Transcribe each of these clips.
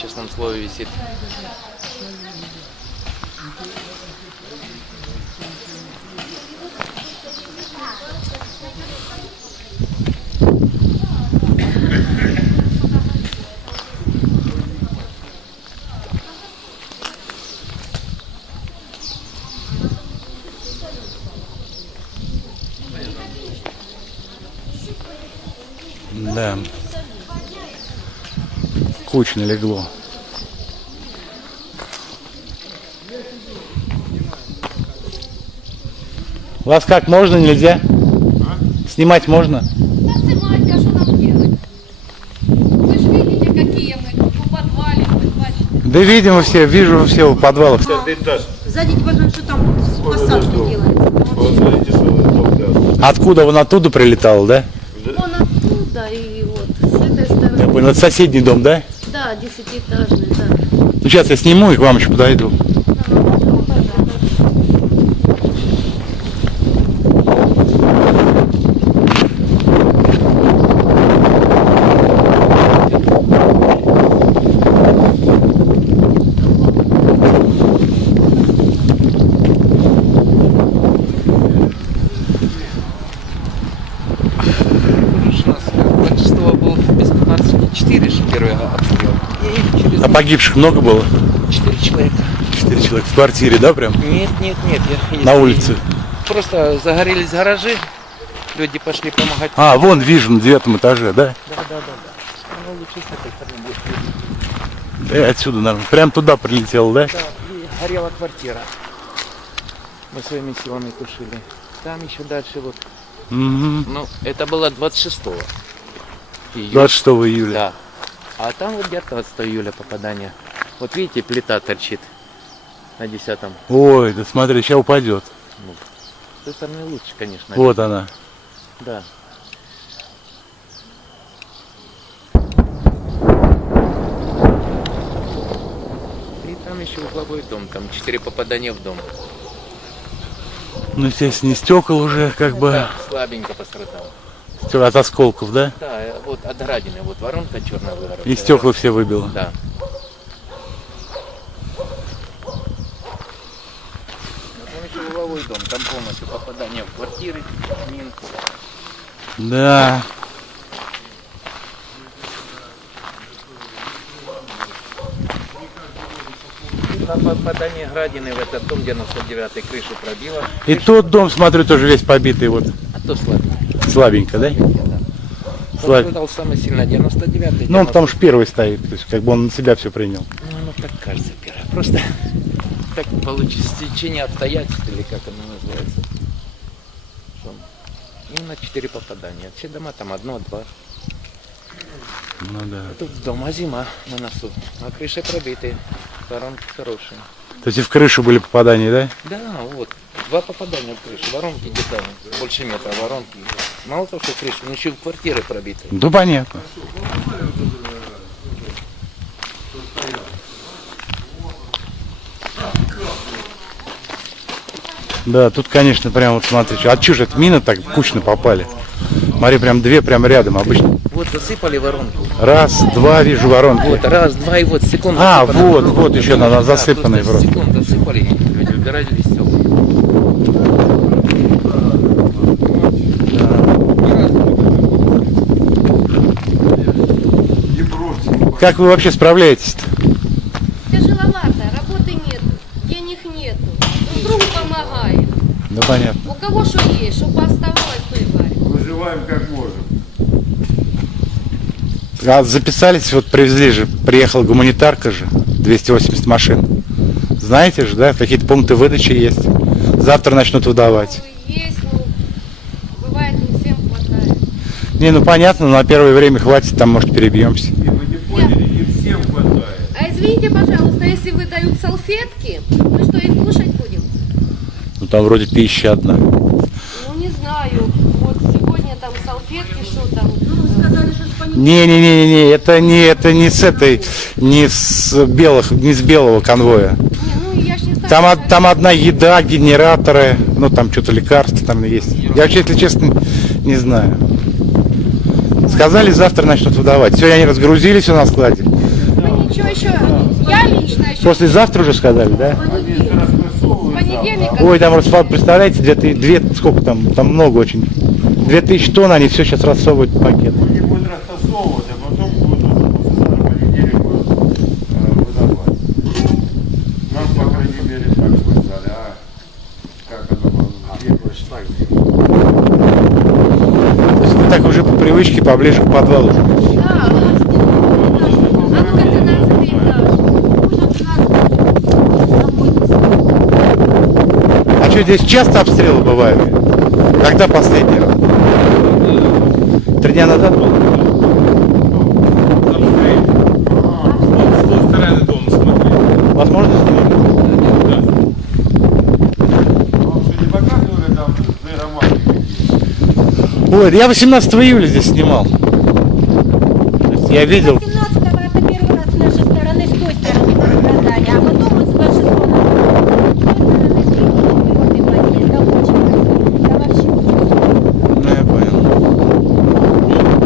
честном слове висит. Да. Кучно легло. Вас как, можно, нельзя? Снимать можно? Да снимайте, а что нам делать? Вы же видите, какие мы тут в подвале, вы бачите. Да видимо все, вижу все в подвалах. Сзади потому что там посадки делается. Откуда он оттуда прилетал, да? Вон оттуда и вот с этой стороны. Я понял, это соседний дом, да? Да, 10-этажный, да. Ну сейчас я сниму и к вам еще подойду. А погибших много было? 4 человека. 4 человека в квартире, да, прям? Нет. На улице. Просто загорелись гаражи, люди пошли помогать. А, вон вижу, на 9 этаже, да? Да. Ну, лучше с этой стороны будет. Отсюда, наверное. Прям туда прилетел, да? Да, и горела квартира. Мы своими силами тушили. Там еще дальше вот. Угу. Ну, это было 26 июля. 26 июля. Да. А там вот 19 июля попадание. Вот видите, плита торчит на 10-м. Ой, да смотри, сейчас упадет. Ну, с той стороны лучше, конечно. Вот она. Да. И там еще угловой дом, там 4 попадания в дом. Ну, естественно, стекол уже как бы Да, слабенько пострадал. от осколков, да? Да, вот от градины, вот воронка черная выгорела. И стекла все выбило. Да. Там еще угловой дом, там полностью попадание в квартиры, мин. Да. Там попадание градины в этот дом 99-й, крышу пробило. И тот дом, смотрю, тоже весь побитый вот. А то слабенько. Слабенько, да? Пострадал самый сильно 99-й. Ну, он там же первый стоит, то есть как бы он на себя все принял. Ну, так кажется первый. Просто так получилось стечение обстоятельств, или как оно называется. Что именно 4 попадания. Все дома там 1-2. Ну да. Тут дома зима на носу, а крыши пробитые, воронки хорошие. То есть и в крышу были попадания, да? Да, вот, 2 попадания в крышу, воронки где-то больше метра воронки. Мало того, что крышу, но еще и в квартиры пробиты. Ну, понятно. Да, тут, конечно, прям вот смотрите. А чё же это мины так кучно попали? Смотри, прям 2 прям рядом обычно. Вот засыпали воронку. Раз, 2 вижу воронки. Вот, раз, два, и вот секунд. А, вот еще она засыпанная просто. Секунд засыпали, люди убирали все. Как вы вообще справляетесь-то? Тяжеловато, работы нет, денег нету. Друг другу помогаем. Да понятно. У кого что есть, чтобы оставалось, то и варим. Выживаем как можем. А записались, вот привезли же, приехала гуманитарка же, 280 машин. Знаете же, да, какие-то пункты выдачи есть. Завтра начнут выдавать. Есть, ну, бывает не всем хватает. Не, ну понятно, но на первое время хватит, там, может, перебьемся. И вы не поняли, не всем хватает. А извините, пожалуйста, если выдают салфетки, мы что, их кушать будем? Ну там вроде пища одна. Ну, не знаю. Вот сегодня там салфетки, что там. Не, это не с этой, не с белого конвоя. Не, ну, я ж не знаю. Там одна еда, генераторы, ну там что-то лекарства там есть. Я вообще, если честно, не знаю. Сказали, завтра начнут выдавать. Сегодня они разгрузились у нас на складе. Мы Еще, я лично еще Послезавтра уже сказали, да? Они распрессовывают. понедельника. Ой, там расфал, представляете, сколько там много очень. 2000 тонн, они все сейчас рассовывают в пакет. Они будут рассосовывать, а потом будут послезавтра понедельник будут выдавать. Нам, по крайней мере, так сказали. А как оно было? Так То есть вы так уже по привычке поближе к подвалу. Да. А ну-ка, 13 этаж. А что, здесь часто обстрелы бывают? Когда последний раз? 3 дня назад был? С той стороны дома смотри. Возможно, снимали? Вам что, не показывали там зайроматы какие-то? Ой, я 18 июля здесь снимал. То есть я видел. 17-го это первый раз с нашей стороны, с той стороны пострадали, а потом вот с вашей стороны. Да вообще Ну, я понял.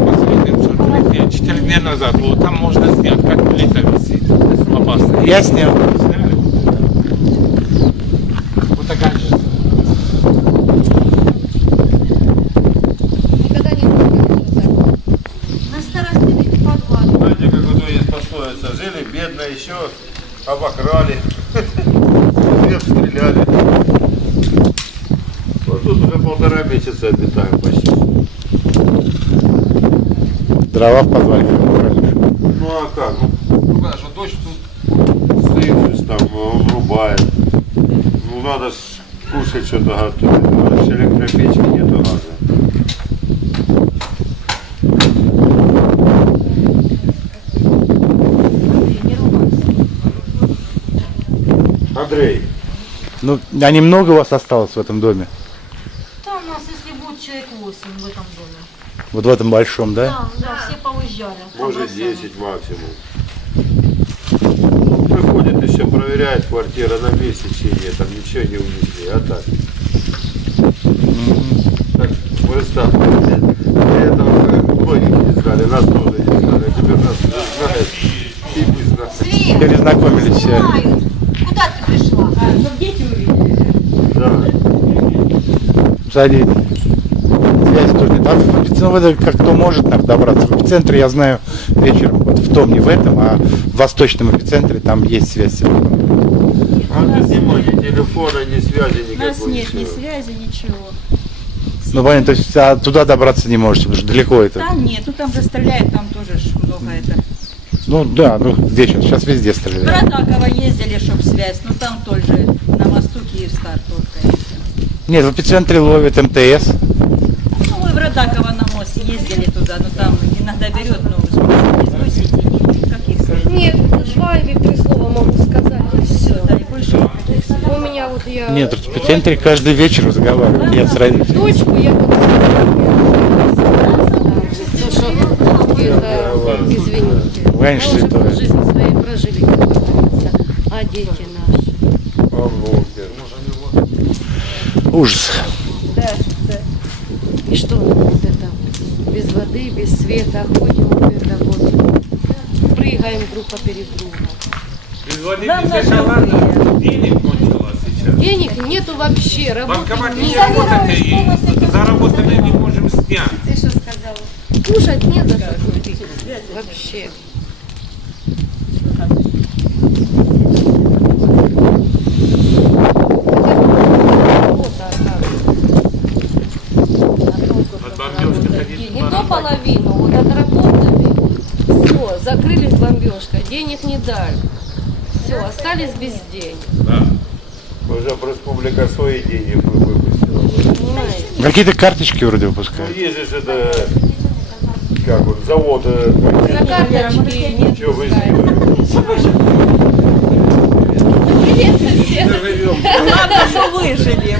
Последним, что 4 дня назад, вот там можно снять, как плита висит. Опасно. Я снял. Сняли? Вот такая же. Никогда не было так. на старости подвал. Знаете, как вот есть пословица, жили бедно еще, обокрали, и обстреляли. Вот тут уже 1,5 месяца обитаем почти. Дрова в подвале. Ну а как? Ну когда же дождь тут стоит, там он врубает. Ну надо ж кушать что-то готовить. У нас же электропечки нету газа. Андрей, Ну, а немного у вас осталось в этом доме? Там у нас, если будет человек 8 в этом доме. Вот в этом большом, да? Да, все поуезжали. может 10 максимум. Ну, приходит еще, проверяет квартира на месте чине, там ничего не унесли, а так. Так, представьте, этого многих не знали, нас тоже не знали, а теперь нас знают, и мы знаем. Свет, Перезнакомились все. знают. Куда ты пришла? Чтобы дети увидели. Да. Сзади связи тоже нет. А в это как кто может наверное, добраться. В эпицентре я знаю вечером, вот в том, не в этом, а в восточном эпицентре там есть связь с телефоном. А здесь нема ни телефона, ни связи У нас никакой. нет ни ничего. связи, ничего. Ну понятно, то есть туда добраться не можете, потому что далеко это. Там нет, ну там же стреляют, там тоже ж много это. Ну да, ну где сейчас везде В стреляют. Радаково ездили, чтоб связь, но там тоже на мосту Киевстар только. и всё. Нет, в эпицентре ловят МТС. Ну мы в Радаково на мост ездили туда, но там иногда берет, но с той сети нет. Каких связей? Нет, 2 или 3 слова могу сказать. И все. Да, и больше никаких связей. У меня вот я Нет, в эпицентре каждый вечер разговаривают. Я с родителями. дочку, я вот это, извините. Конечно, Мы уже святое. жизнь своей прожили, как говорится. А дети наши. Ужас. Да, да. И что вот это? Без воды, без света, ходим вот это вот. Прыгаем друг поперед друга. Без воды, Нам без даже шоколада. Денег кончилось сейчас. Денег нету вообще, работы Банкомат не нет. работает, и заработанное не можем снять. Ты что сказала? Кушать не за что купить. Вообще. От бомбежки ходить Не то половину, вот отработали. Все, закрылись бомбежкой, денег не дали. Все, остались без денег. Да. Уже республика свои деньги выпустила. Понимаете? Какие-то карточки вроде Ну, выпускают. есть же это, как вот, завод, На карточке нет. что вы сделали? Привет, сосед. Главное, что выжили,